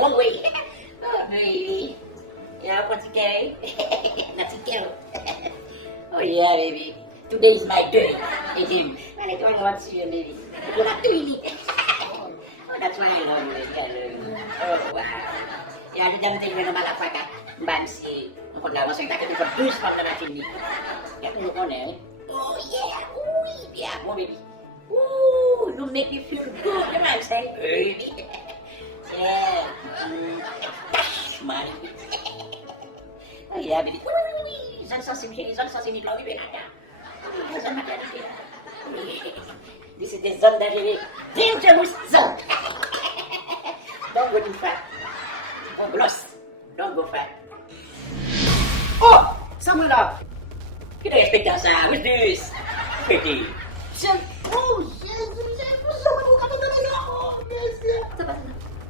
wrong way. Oh, baby. Yeah, what's gay? That's a girl. Oh, yeah, baby. Today is my day. And I don't want to see you, baby. You're not doing it. Oh, that's why I love you. Oh, wow. Yeah, you don't think we're a motherfucker. Bansi. Kung lawas yung takin, produce from the natin ni. Kaya kung ko na oh, yeah. Ooh, yeah, mo, baby. Ooh, you make me feel good. You know what I'm saying? Baby. Yeah. Money. Oh, yeah, baby. Zan sa siniklaw, baby. This is the zone that is dangerous zone. Don't go too far. Don't go lost. Don't go far. Oh! Someone up! Kita expect us, who's this? Pretty. Oh, yes, yes, yes.